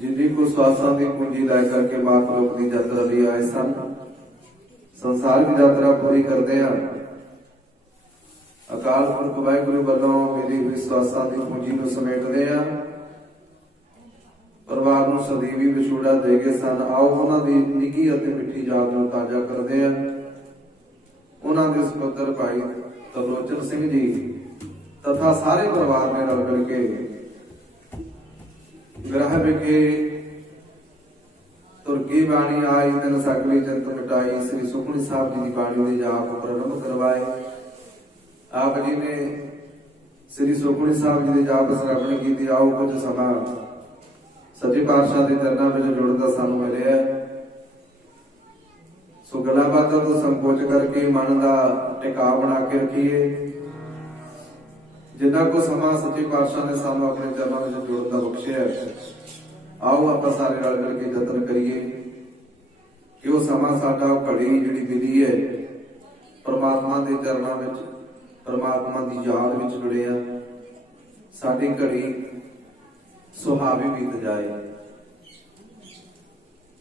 जिन्नी को स्वासां की पूंजी लै करके मातलोक की यात्रा भी आए सन, संसार की यात्रा पूरी करते हैं। अकाल पुरख वाहिगुरू वालों मिली हुई स्वासां की पूंजी को समेटते हैं। परिवार को सदैवी विछोड़ा दे गए सन। आओ उन्होंने निकी और मिठी याद को ताजा करते हैं। उन्होंने सपुत्र भाई तरलोचन सिंह जी तथा सारे परिवार ने रल मिल के ग्रह विखे तुर्की बाणी आई दिन सगली जंत मिटाई श्री सुखमनी साहब जी की बाणी के जाप प्रारंभ करवाए। आप जी ने श्री सुखमनी साहब जी के जाप श्रवण की। आओ कुछ समा सच्चे पातशाह के चरणों में जुड़न का सानू मिले। सो गल्लां बातां तो संकोच करके मन का टिकाव बना के रखिए। जिन्ना को समा सच्चे पातशाह ने सानू अपने चरणों में जुड़न का बख्शिया। आओ आप सारे रल मिल के यतन करिए कि वह समा साडा घड़ी जिहड़ी विधि है परमात्मा के चरणों में परमात्मा की याद में जुड़े आ। साडी घड़ी सुहावी बीत जाए।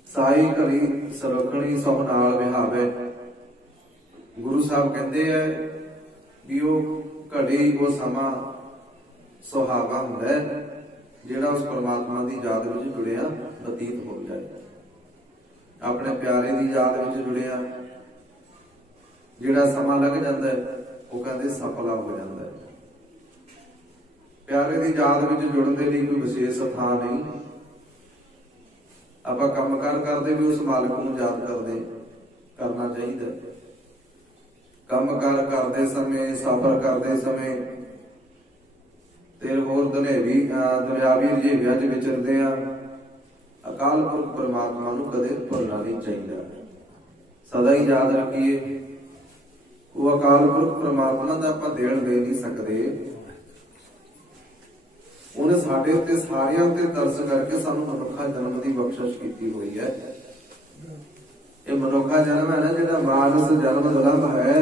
साई घड़ी सुलखणी सब नाल विहावे। गुरु साहब कहते हैं भी वो घड़ी वो समा सुहावा हुंदा है जिहड़ा उस परमात्मा की याद में जुड़िया बतीत हो जाए। अपने प्यारे की याद में जुड़िया जिहड़ा समा लग जाता है वो कहते सफला हो जाता है। प्यारे की याद में जुड़न के लिए कोई विशेष थां नहीं। आप काम करते भी उस मालिक को याद करना चाहिए। काम करते समय सफर करते समय तेरे होर दुनियावी रजेवियां च विचरते हैं। अकाल पुरख परमात्मा को कदे भुलना नहीं चाहिए। सदा ही याद रखिए। वो अकाल पुरख परमात्मा का आप देण दे नहीं सकते। उन्हें साडे उत्ते सारियां उत्ते तरस करके सानू मनुखा जन्म की बख्शिश की हुई है। ये मनुखा जन्म है ना जिहड़ा मानस जन्म दुलंभ है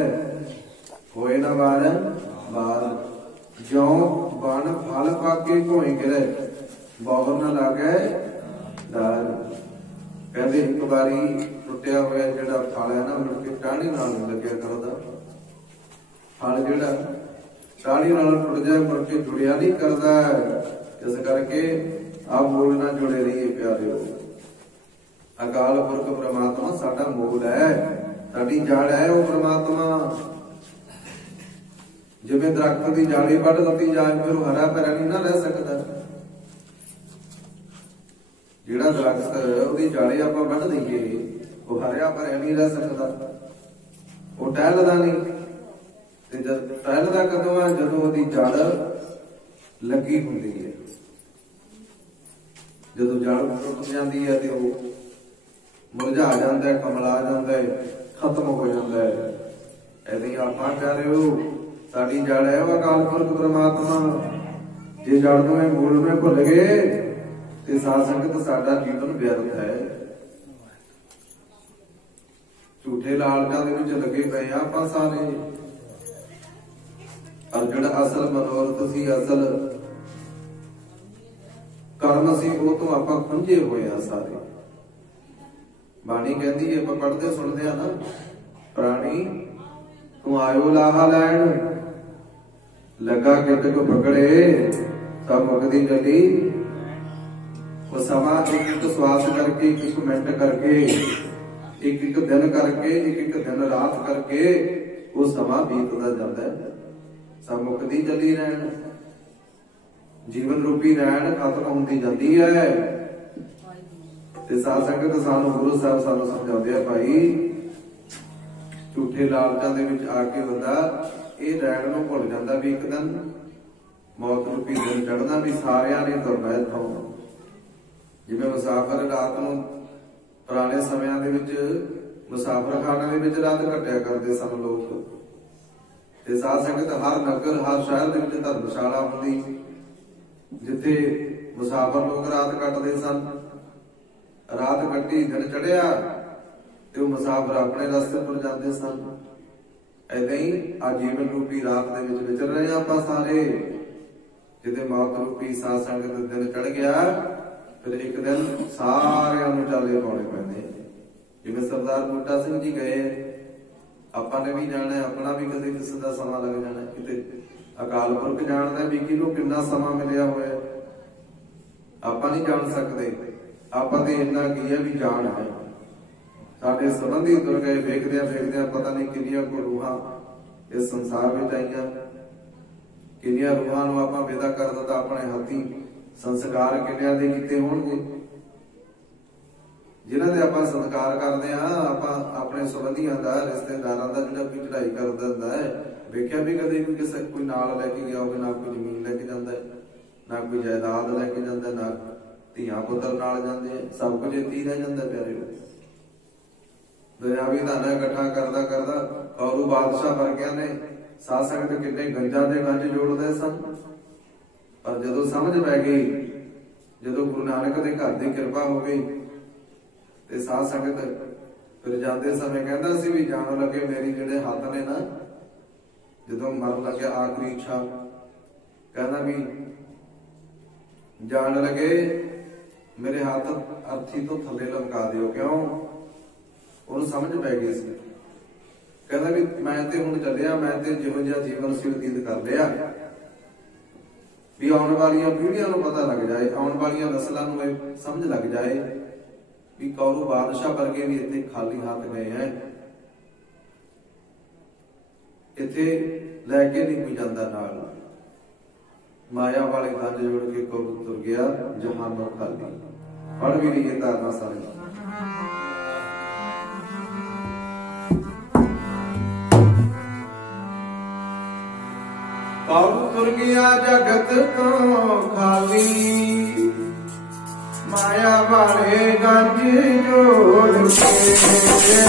होए ना बार ज्यों बन फल पाके घोए गिरे बहुर न लागे डर। कहते एक बारी टुटिया होया जिहड़ा फल है ना मुड़ के टाणी नाल लग्या करदा। फल जिहड़ा टाणी नाल टुट जाए मुड़ के जुड़िया नहीं करदा। इस करके आप मूल ना जुड़े रहिए प्यारे हो। अकाल पुरख परमात्मा साडा मूल है, साडी जड़ है वो परमात्मा। जिवें दरख्त की जाड़ी वढ़ लती जाए फिर हरा भरा नहीं ना रह सकता। जिहड़ा दरख्त उसकी जाड़ी आप वढ़ दईए वो हरिया भरिया नहीं रह सकता। वो टहलदा नहीं। टहलदा कदों है जदों उसकी जड़ लगी हुंदी है। जदों जड़ टुट जाती है तो मुरझा जाता है, कमला जाता है, खत्म हो जाता है। ऐसे ही आप कह रहे हो साडी जड़ है वह अकाल पुरख परमात्मा। जे जड़ में मूल में भुल गए तो साध संगत साडा जीवन व्यर्थ है। झूठे लालचां दे विच लगे पए आ आपां सारे। और जिहड़ा असल मनोरथ सी असल कर्म सी वो तो आपां खुंझे होए आ सारे। बाणी कहती है आप पढ़ते सुनते हैं ना प्राणी तू आयो लाहा लैन लगा कित को पकड़े सब मुक्ति जली। वो समा एक एक श्वास करके एक एक मिनट करके एक एक दिन करके एक एक दिन रात करके वो समा बीतता जाता है। सब मुक्ति जली रहन जीवन रूपी रहन खत्म होती जाती है। साध संगत सानू गुरु साहब सानू समझाते हैं भाई झूठे लालचां दे विच आके बंदा ये रहन नूं भुल जांदा भी एक दिन मौत रूपी दिन चढ़ना भी सारियां ने तुरना इत्थों। जिवें मुसाफिर रात नूं पुराने समयां दे विच मुसाफिर खाने दे विच रात कट्टिया करदे सन लोग। ते साध संगत हर नगर हर शहर दे विच धर्मशाला हुंदी जिथे मुसाफिर लोग रात कटदे सन। रात कट्टी दिन चढ़िया तो मुसाफिर अपने रास्ते पर जाते सन। ऐसे ही आ जीवन रूपी रात दे विच विचर रहे आप सारे। जिते मौत रूपी साध संगत दिन चढ़ गया फिर एक दिन सारिਆਂ ਨੂੰ ਚਾਲੇ ਪਾਉਣੇ ਪੈਂਦੇ ਜਿਵੇਂ सरदार बूटा सिंह जी गए ਆਪਾਂ ਨੇ ਵੀ ਜਾਣਾ ਆਪਣਾ ਵੀ ਕਦੇ ਕਿਸੇ ਦਾ ਸਮਾਂ ਲੱਗ ਜਾਣਾ ਕਿਤੇ ਅਕਾਲ ਪੁਰਖ ਜਾਣਦਾ ਵੀ ਕਿਹਨੂੰ ਕਿੰਨਾ ਸਮਾਂ ਮਿਲਿਆ ਹੋਇਆ ਆਪਾਂ ਨਹੀਂ ਜਾਣ ਸਕਦੇ ਆਪਾਂ ਤੇ ਇੰਨਾ ਕੀ ਹੈ ਵੀ ਜਾਣ ਹੈ ਸਾਡੇ ਸੰਬੰਧੀ ਤੁਰ ਗਏ ਵੇਖਦਿਆਂ ਪਤਾ ਨਹੀਂ ਕਿੰਨੀਆਂ ਕੋ ਰੂਹਾਂ ਇਸ ਸੰਸਾਰ ਵਿੱਚ ਆਈਆਂ ਕਿੰਨੀਆਂ ਰੂਹਾਂ ਨੂੰ ਆਪਾਂ ਵਿਦਾ ਕਰ ਦਿੱਤਾ ਆਪਣੇ ਹੱਥੀਂ ਸੰਸਕਾਰ ਕਿੰਨਿਆਂ ਦੇ ਕੀਤੇ ਹੋਣਗੇ ਜਿਨ੍ਹਾਂ ਦੇ ਆਪਾਂ ਸਤਿਕਾਰ ਕਰਦੇ ਆ ਆਪਾਂ ਆਪਣੇ ਸੰਬੰਧੀਆਂ ਦਾ ਰਿਸ਼ਤੇਦਾਰਾਂ ਦਾ ਜਿਹੜਾ ਵੀ ਚੜਾਈ ਕਰ ਦਿੰਦਾ ਹੈ ਵੇਖਿਆ ਵੀ ਕਦੇ ਵੀ ਕਿਸੇ ਕੋਈ ਨਾਲ ਲੈ ਕੇ ਗਿਆ ਹੋਵੇ ਨਾ ਕੋਈ ਜ਼ਮੀਨ ਲੈ ਕੇ ਜਾਂਦਾ ਨਾ ਕੋਈ ਜਾਇਦਾਦ ਲੈ ਕੇ ਜਾਂਦਾ ਨਾ ਧੀਆਂ ਪੁੱਤਰ ਨਾਲ ਜਾਂਦੇ ਸਭ ਕੁਝ ਇੱਥੇ ਰਹਿ ਜਾਂਦਾ ਪਿਆਰੇ ਦੁਨਿਆਵੀ ਧਨ ਇਕੱਠਾ ਕਰਦਾ ਔਰੂ ਬਾਦਸ਼ਾਹ ਵਰਗਿਆਂ ਨੇ ਸਾਧ ਸੰਗਤ ਕਿੰਨੇ ਗੰਜਾਂ ਦੇ ਗੰਜ ਜੋੜਦੇ ਸਨ ਪਰ ਜਦੋਂ ਸਮਝ ਪੈ ਗਈ ਜਦੋਂ ਗੁਰੂ ਨਾਨਕ ਦੇ ਘਰ ਦੀ ਕਿਰਪਾ ਹੋ ਗਈ ਤੇ ਸਾਧ ਸੰਗਤ ਫਿਰ ਜਾਂਦੇ ਸਮੇਂ ਕਹਿੰਦਾ ਸੀ ਵੀ ਜਾਣ ਲੱਗੇ ਮੇਰੀ ਜਿਹੜੇ ਹੱਥ ਨੇ ਨਾ ਜਦੋਂ ਮਰਨ ਲੱਗਿਆ ਆਖਰੀ ਇੱਛਾ ਕਹਿੰਦਾ ਵੀ ਜਾਣ ਲੱਗੇ ਮੇਰੇ ਹੱਥ ਅਰਥੀ ਤੋਂ ਥੱਲੇ ਲਮਕਾ ਦਿਓ ਕਿਉਂ ਉਹਨੂੰ ਸਮਝ ਪੈ ਗਈ ਸੀ ਕਹਿੰਦਾ ਵੀ ਮੈਂ ਤੇ ਹੁਣ ਚੱਲਿਆ ਮੈਂ ਤੇ ਜਿਹੋ ਜਿਹਾ ਜੀਵਨ ਸੀ ਬਤੀਤ ਕਰ ਲਿਆ ਵੀ ਆਉਣ ਵਾਲੀਆਂ ਪੀੜ੍ਹੀਆਂ ਨੂੰ ਪਤਾ ਲੱਗ ਜਾਏ ਆਉਣ ਵਾਲੀਆਂ ਨਸਲਾਂ ਨੂੰ ਇਹ ਸਮਝ ਲੱਗ ਜਾਏ ਵੀ ਕੌਰੂ ਬਾਦਸ਼ਾਹ ਵਰਗੇ ਵੀ ਇੱਥੇ ਖਾਲੀ ਹੱਥ ਗਏ ਹੈ ਇੱਥੇ ਲੈ ਕੇ ਨਹੀਂ ਕੋਈ ਜਾਂਦਾ ਨਾਲ ਮਾਇਆ ਵਾਲੇ ਗੰਜ ਜੋੜ ਕੇ ਕੌਰੂ ਤੁਰ ਗਿਆ ਜਹਾਨੋਂ ਖਾਲੀ ਪੜ ਵੀ ਲਈਏ ਧਾਰਨਾ ਸਾਰੇ ਕੌਰੂ ਤੁਰ ਗਿਆ ਜਗਤ ਤੋਂ ਖਾਲੀ ਮਾਇਆ ਵਾਲੇ ਗੰਜ ਜੋੜ ਕੇ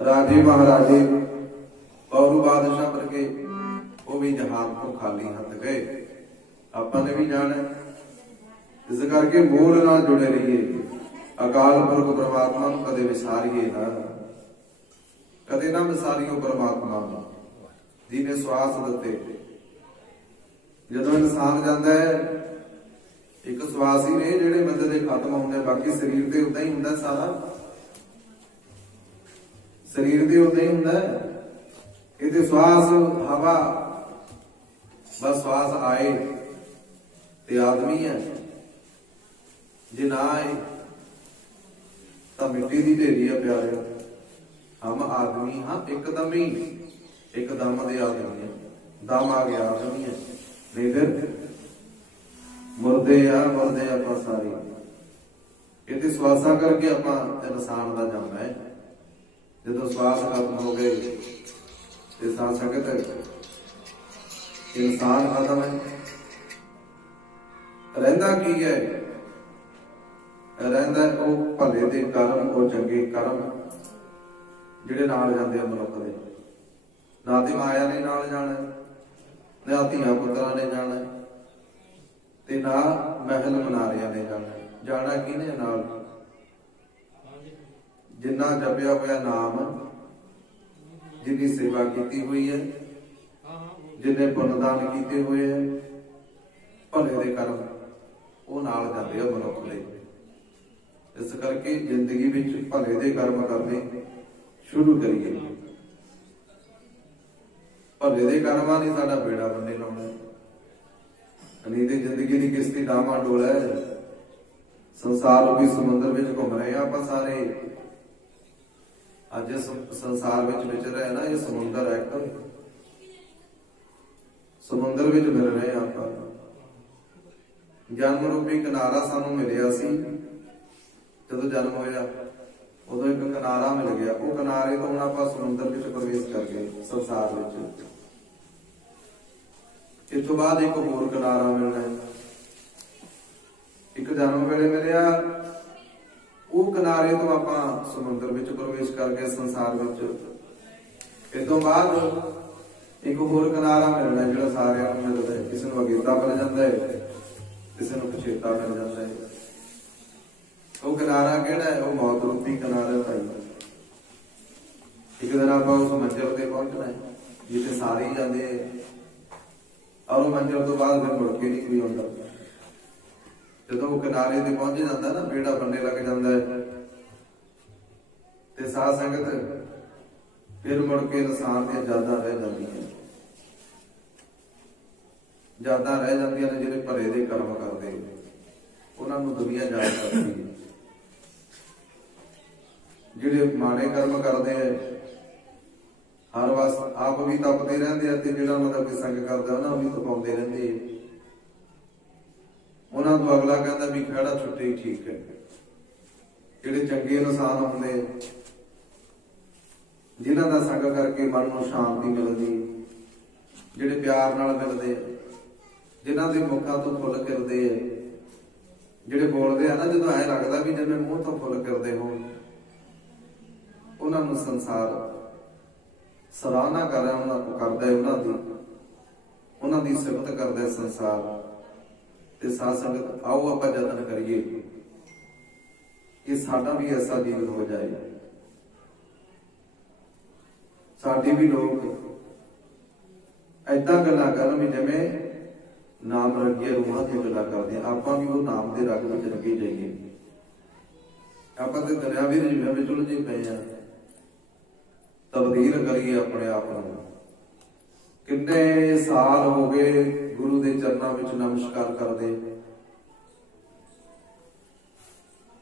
राजे महाराजे और बादशाह वर्गे वो भी जहान को खाली हाथ गए ਆਪਾਂ ਨੇ भी जाना इस करके मूल नाल जुड़े रहिए अकाल पुरख परमात्मा ਨੂੰ कदे विसारिए ना कदे ना विसारियो परमात्मा जिन्हें श्वास दिते ਜਦੋਂ इंसान जाता है एक श्वास ही ने ਜਿਹੜੇ ਬੰਦੇ ਦੇ ਖਤਮ ਹੁੰਦੇ ਬਾਕੀ ਸਰੀਰ ਤੇ ਉਦਾਂ ਹੀ ਹੁੰਦਾ ਸਾਰਾ शरीर भी उदा ही होंगे ये श्वास हवा बस श्वास आए ते आदमी है जे ना आए तो मिट्टी की ढेरी है प्यारे हम आदमी हाँ एकदम दे आदमी है दम आ गया आदमी है नहीं फिर मुर्दे आपां सारे इत्थे श्वासा करके आपां इंसान दा जन्म है। जदों श्वास खत्म हो गए ते साध संगत इंसान खत्म है। रहिंदा की है? रहिंदा ओ भले दे कर्म, ओ चंगे कर्म जिहड़े नाल जांदे मनुख दे। ना ते माया ने नाल जाना, ना धीआं पुत्तरां ने जाना, ते ना महल मनारियां ने जाना। जाना किहने नाल? जिन्ना जपिया होया नाम, जिन्नी सेवा की हुई है, जिन्हें पुण्यदान किए हुए है, भले दे कर्म वो नाल जाते हैं मनुख दे। इस करके जिंदगी विच भले दे कर्म करने शुरू करिए। भले दे कर्मां ने साडा बेड़ा बन्ने लाउणा, नहीं तो जिंदगी की किस्ती डामाडोल है। संसार रूपी समुद्र विच घूम रहे हैं आपां सारे। अज संसार विच विचर रहे ना, ये समुद्र है, समुद्र विच मिल रहे आपां। जन्म रूपी किनारा सानू मिलिया सी, जदों जन्म होया उदों एक किनारा मिल गया। वो किनारे तो हुण आपां समुद्र विच प्रवेश कर गए संसार विच। इस तो बाद एक होर किनारा मिलना है। एक जन्म वेले मिलिया, वो किनारे तो आपां समुद्र विच प्रवेश कर गए संसार विच। इस तो बाद एक होर किनारा मिलना है, जिहड़ा सारिआं नूं मिलदा है। किसी नूं अगेता मिल जांदा है, किसी नूं पछेता मिल जाता है। वो किनारा केड़ा है? वो मौत रूपी किनारा भाई। एक दिन आप उस मंजिल ते पहुंचना है जिथे सारे ही जाते हैं, और मंजिल तो बाद फिर मुड़ के नहीं कोई आता। जो वो किनारे ते पहुंच जाता ना, बेड़ा बनने लग जाता है, ते साध संगत फिर मुड़ के इंसान दी यादां रह जांदियां, यादां रह जांदियां ने जिहड़े भले दे कर्म करदे, उन्हां नूं दुनिया याद करदी है। जिहड़े माड़े कर्म करते हैं हर वस आप भी तपते रहते हैं, ते जिहड़ा उन्हां दा कोई संग करदा उन्हां भी तपाउंदे रहंदे। उन्हां तो अगला कहता भी खड़ा छुट्टे ही ठीक है। जिहड़े चंगे इंसान होंदे, जिन्हां दा संग करके मन नूं शांति मिलदी, जिहड़े प्यार नाल मिलदे, जिन्हां दे मुखां तो फुੱਲ खिलदे, जिहड़े बोलदे आ ना जदों ऐ लगदा भी जिवें मूंह तो फुੱਲ खिलदे होण, उन्हां नूं संसार सराहना करदा है, उन्हां दी सिफत करदा है संसार। ते साध संगत आओ आपां यतन करिए कि साडा भी ऐसा जीवन हो जाए, साडे भी लोग ऐदां गल्लां करन भी जिवें नाम रंगिया रूहां दी गल्लां करदे हैं। आपां भी वो नाम दे रंग विच रंगे जाइए। आपां ते दुनियावी रंजिशां विच उलझे पए आ। तब्दील करिए अपने आप को। कितने साल हो गए गुरु के चरणों में नमस्कार करते,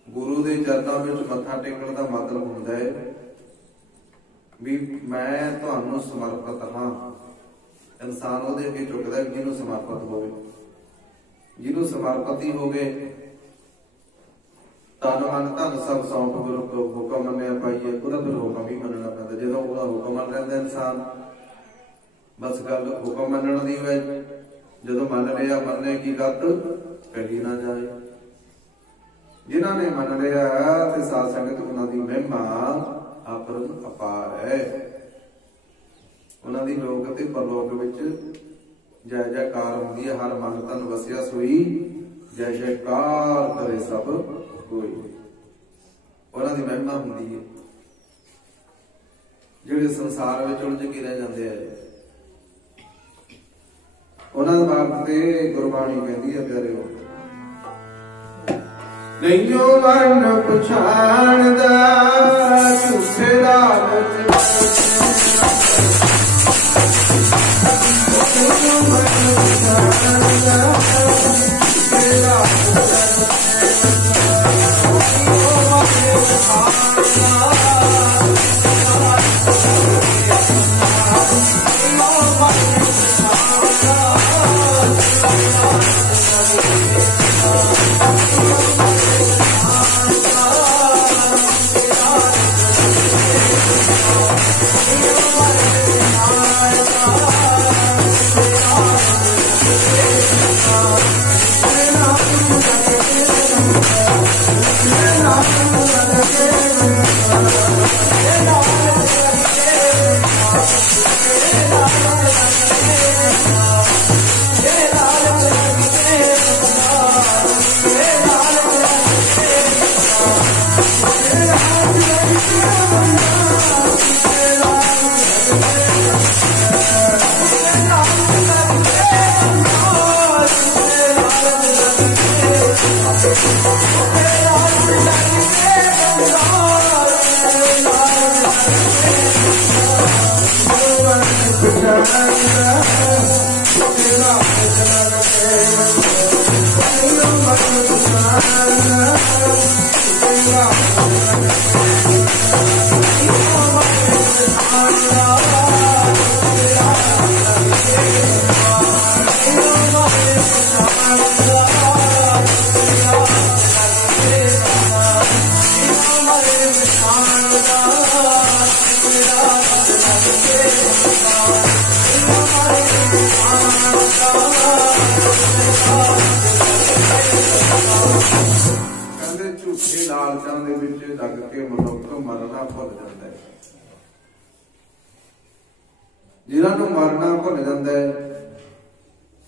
गुरु के चरणों में मत्था टेकण का मतलब होता है भी मैं तुहानू समर्पित हाँ। इंसान वो अगे चुकता जिन्हों समर्पित हो, जिन्हों समर्पित ही हो गए, तन मन धन सब सौंप गुरु को हुक्म मन्निया पाइए, ਉਹਦਾ फिर हुक्म ही मनना पैंदा। जो ਉਹਦਾ हुक्म मन रहिंदा इंसान, बस गल हुक्म मनण दी है। जो मन लिया मन्ने की गत कही ना जाए। जिन्हां ने मन लिया ते साध संगत उन्हां दी महिमा अपरम अपार है। उन्हां दी लोक ते परलोक विच जय जयकार हुंदी है। हर मन तन वसिया सोई जय जयकार करे सब कोई। उन्हां दी महिमा हुंदी है। जिहड़े संसार विच उलझ के रह जांदे हैं, उन्हां बाबत ते गुरबाणी कहंदी है प्यारेओ, नैयो मन पछाणदा झूठे लालच, नैयो मन पछाणदा झूठे लालच, झूठे लालचां दे विच लग के मनुख मरना भुल जाता है। जिन्हां मरना भुल जाता है,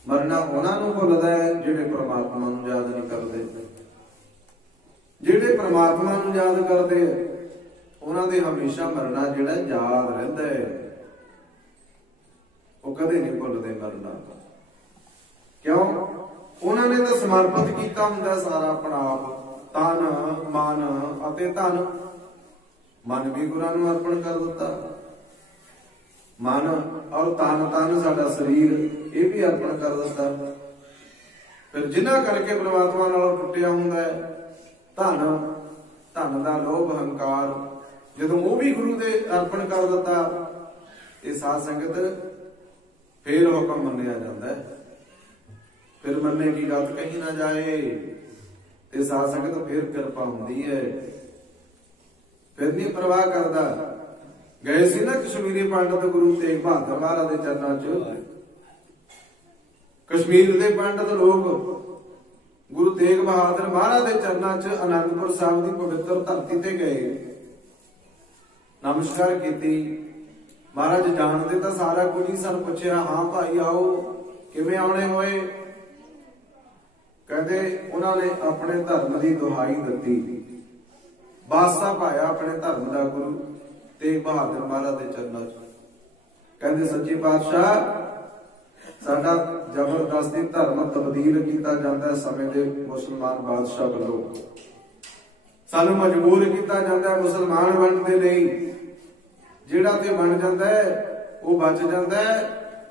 मरना उन्हां नूं भुलदा है जिहड़े परमात्मा नूं याद नहीं करते। जिहड़े परमात्मा नूं याद करते उन्हां दे हमेशा मरना जिहड़ा याद रहिंदा है, वो कदे नहीं भुलदे मरना। क्यों? उन्होंने तो समर्पित किया हुंदा सारा अपना आप, तन मन अते धन। मन भी गुरां नूं अर्पण कर दिता, मन और तन साडा शरीर ये भी अर्पण कर दिता। फिर जिन्हां करके परमात्मा नालों टुटिया हुंदा है धन, धन दा लोभ हंकार, जदों वो भी गुरु दे अर्पण कर दिता, ये साध संगत फिर हुक्म मन्निया जाता है। फिर मन्ने की गल कही ना जाए, ते साध संगत फिर कृपा हुंदी है। फिर नहीं परवाह करता। गए सी ना कश्मीरी पंडित गुरु तेग बहादुर महाराज के चरणों च, कश्मीर के पंडित लोग गुरु तेग बहादुर महाराज के चरणों च आनंदपुर साहिब की पवित्र धरती ते गए, नमस्कार की। महाराज जानते तो सारा कुछ ही, सन पूछया हाँ भाई आओ, किवें आने होए? कहते उन्होंने अपने धर्म की दुहाई दी, बादशाह पाया अपने धर्म का गुरु तेग बहादुर महाराज के चरणों च। कहते सच्चे पातशाह साडा जबरदस्ती धर्म तब्दील किया जाता है समय के मुसलमान बादशाह वालों, सानू मजबूर किया जाता है मुसलमान बनने नहीं। जिहड़ा ते बन जाता है वो बच जाता है,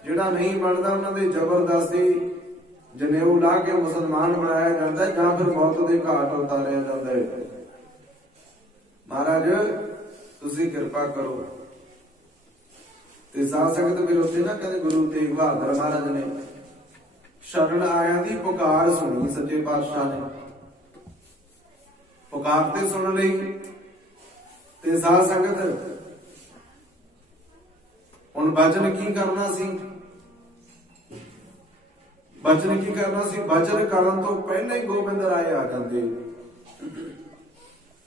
जिहड़ा नहीं बनता उन्होंने जबरदस्ती जनेऊ ला के मुसलमान बनाया जाता है, या फिर मौत के घाट उतारिया जाता है। महाराज तुसी कृपा करो। ते साध संगत फिर उत्थे ना कहते गुरु तेग बहादुर महाराज ने शरण आया दी पुकार सुनी, सच्चे पातशाह ने पुकार ते सुन लई। ते साध संगत हुण भजन की करना सी, भजन की करना सी। भजन करन तो पहले ही गोबिंद राय आ जाते।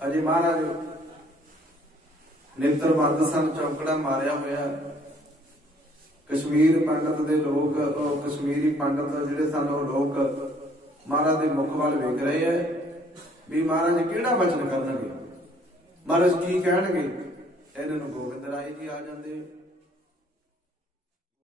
अजे महाराज नेत्र बंद सन, चौकड़ा मारिया होया। कश्मीर पंडित दे लोग, कश्मीरी पंडित जिहड़े सन लोग महाराज दे मुख वाल वेख रहे है भी महाराज किहड़ा वचन करनगे, महाराज की कहणगे। इन्हां नूं गोबिंद राय जी आ जांदे।